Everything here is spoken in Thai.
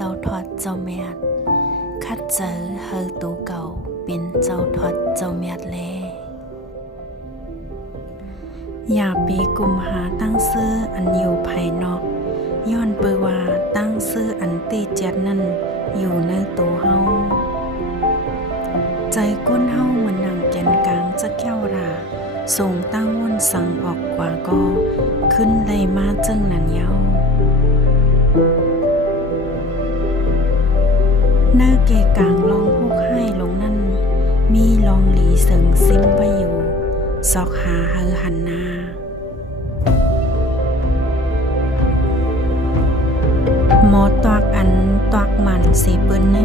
เจ้าทอดเจ้าแมดคัดเจอเฮอตูเก่าเป็นเจ้าทอดเจ้าแมดแลอย่าปีกุมหาตั้งซื้ออันอยู่ภายนอกย้อนเปือว่าตั้งซื้ออันตีเจ็ดนั่นอยู่ในตัวเฮาใจก้นเฮาเหมือนหนังแกนกลางจะแก้วราส่งตั้งวนสั่งออกกว่าก็ขึ้นเลยมาจึงนั่นเย้าหน้าเกกลางลองพุกให้ลงนั่นมีลองหลีเสิงซิมไปอยู่ซอกหาเฮอหันนาหมอตวักอันตวักมันสีปืนใน